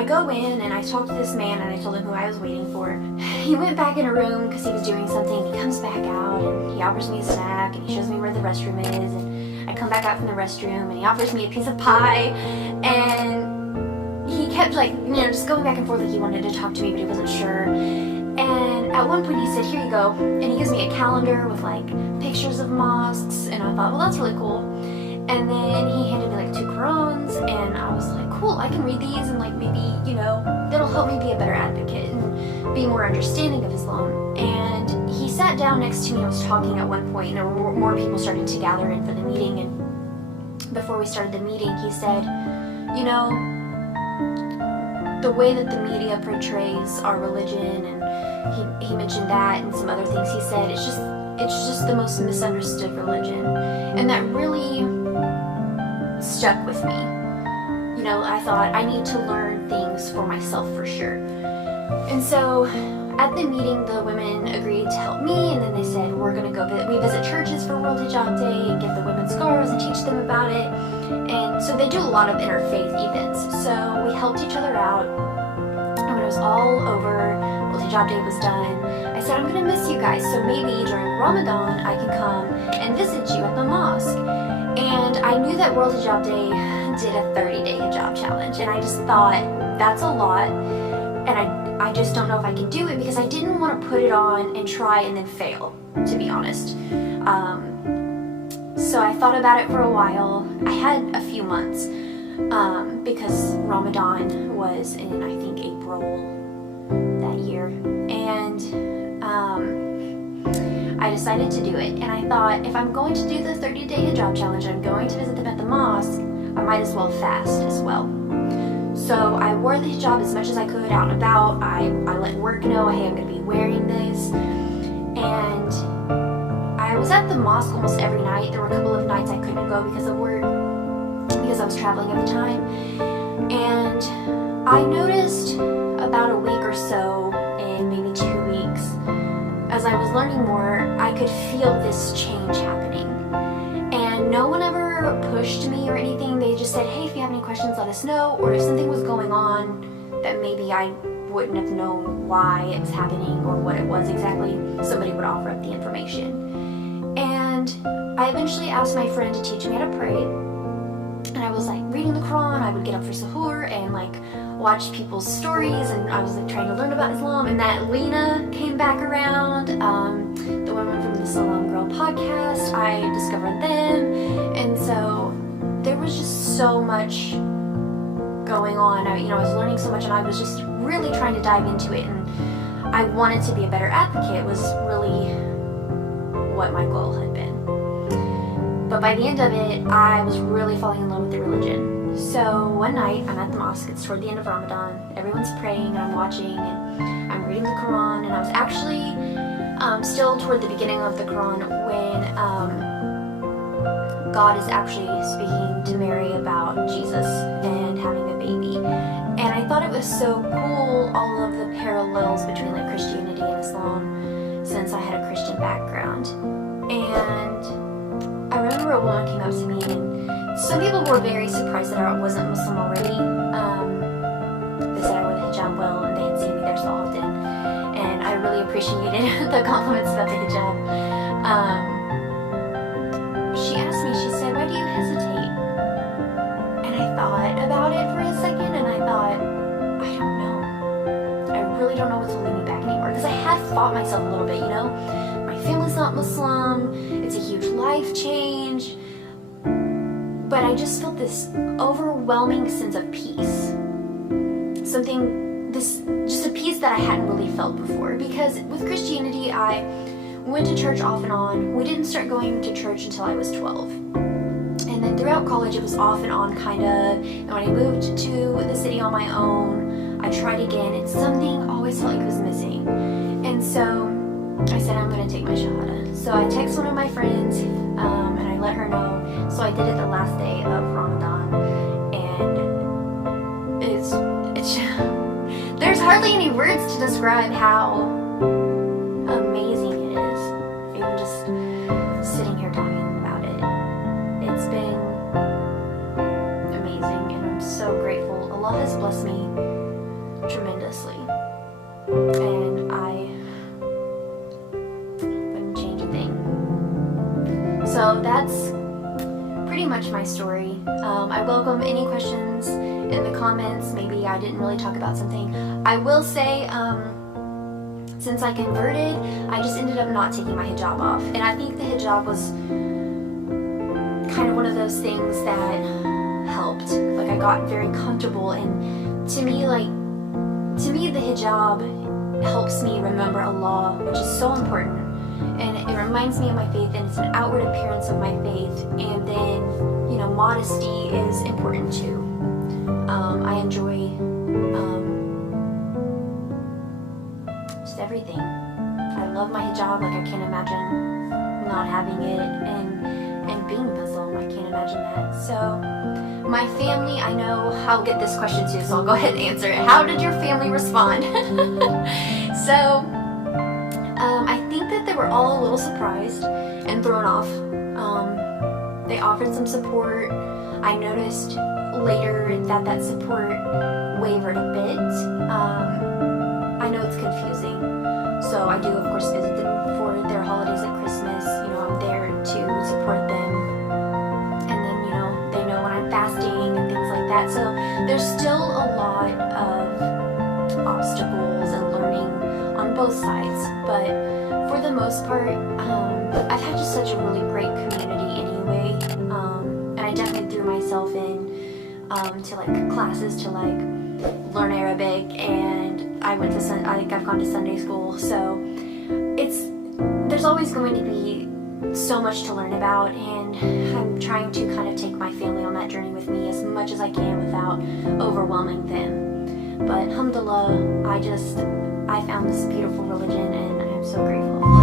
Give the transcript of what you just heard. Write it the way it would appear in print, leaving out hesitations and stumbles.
I go in and I talk to this man and I told him who I was waiting for. He went back in a room because he was doing something. He comes back out and he offers me a snack and he shows me where the restroom is. And I come back out from the restroom and he offers me a piece of pie. And he kept just going back and forth like he wanted to talk to me, but he wasn't sure. And at one point he said, "Here you go." And he gives me a calendar with pictures of mosques. And I thought, well, that's really cool. And then he handed me 2 Qurans, and I was like, cool, I can read these, and maybe, that'll help me be a better advocate and be more understanding of Islam. And he sat down next to me. I was talking at one point, and there were more people starting to gather in for the meeting. And before we started the meeting, he said, the way that the media portrays our religion, and he mentioned that and some other things. He said it's just the most misunderstood religion, and that really stuck with me. I thought I need to learn things for myself for sure. And so at the meeting, the women agreed to help me, and then they said, we're going to go visit churches for World Hijab Day and give the women scarves and teach them about it. And so they do a lot of interfaith events. So we helped each other out. And when it was all over, World Hijab Day was done, I said, I'm going to miss you guys, so maybe during Ramadan I can come and visit you at the mosque. And I knew that World Hijab Day did a 30-day hijab challenge, and I just thought, that's a lot, and I just don't know if I can do it, because I didn't want to put it on and try and then fail, to be honest. So I thought about it for a while. I had a few months, because Ramadan was in, I think, April that year, and I decided to do it. And I thought, if I'm going to do the 30-day hijab challenge, I'm going to visit them at the mosque, I might as well fast as well. So I wore the hijab as much as I could out and about. I let work know, hey, I'm going to be wearing this. And I was at the mosque almost every night. There were a couple of nights I couldn't go because of work, because I was traveling at the time. And I noticed about a week or so, in maybe 2 weeks, as I was learning more, I could feel this change happening. And no one ever pushed me or anything. They just said, hey, if you have any questions, let us know. Or if something was going on that maybe I wouldn't have known why it was happening or what it was exactly, somebody would offer up the information. And I eventually asked my friend to teach me how to pray. And I was reading the Quran. I would get up for suhoor and watch people's stories, and I was trying to learn about Islam. And that Lena came back around, the woman from the Salam Girl podcast. I discovered them, and so there was just so much going on. I was learning so much, and I was just really trying to dive into it, and I wanted to be a better advocate. Was really what my goal had been. But by the end of it, I was really falling in love with the religion. So one night, I'm at the mosque. It's toward the end of Ramadan. Everyone's praying, and I'm watching, and I'm reading the Quran. And I was actually still toward the beginning of the Quran when God is actually speaking to Mary about Jesus and having a baby. And I thought it was so cool, all of the parallels between Christianity and Islam, since I had a Christian background. And I remember a woman came up to me, and some people were very surprised that I wasn't Muslim already. They said I wore the hijab well, and they had seen me there so often. And I really appreciated the compliments about the hijab. She asked me, she said, why do you hesitate? And I thought about it for a second, and I thought, I don't know. I really don't know what's holding me back anymore. Because I had fought myself a little bit, My family's not Muslim. It's a huge life change. But I just felt this overwhelming sense of peace. Just a peace that I hadn't really felt before. Because with Christianity, I went to church off and on. We didn't start going to church until I was 12. And then throughout college, it was off and on, kind of. And when I moved to the city on my own, I tried again, and something always felt like it was missing. And so I said, I'm going to take my shahada. So I texted one of my friends, and I let her know. So I did it the last day of Ramadan, and it's there's hardly any words to describe how amazing it is. Even just sitting here talking about it, it's been amazing, and I'm so grateful. Allah has blessed me So that's pretty much my story. I welcome any questions in the comments. Maybe I didn't really talk about something. I will say, since I converted, I just ended up not taking my hijab off. And I think the hijab was kind of one of those things that helped. Like, I got very comfortable, and to me the hijab helps me remember Allah, which is so important. And it reminds me of my faith, and it's an outward appearance of my faith. And then, you know, modesty is important too. I enjoy just everything. I love my hijab. Like, I can't imagine not having it, and being Muslim, I can't imagine that. So my family, I know I'll get this question too, so I'll go ahead and answer it. How did your family respond? So I think that they were all a little surprised and thrown off. They offered some support. I noticed later that support wavered a bit. I know it's confusing. So I do, of course, visit them for their holidays at Christmas. You know, I'm there to support them. And then, you know, they know when I'm fasting and things like that. So there's still a lot of obstacles and learning on both sides. But for the most part, I've had just such a really great community anyway. And I definitely threw myself in to like classes to like learn Arabic, and I've gone to Sunday school. So there's always going to be so much to learn about, and I'm trying to kind of take my family on that journey with me as much as I can without overwhelming them. But alhamdulillah, I found this beautiful religion, and I am so grateful.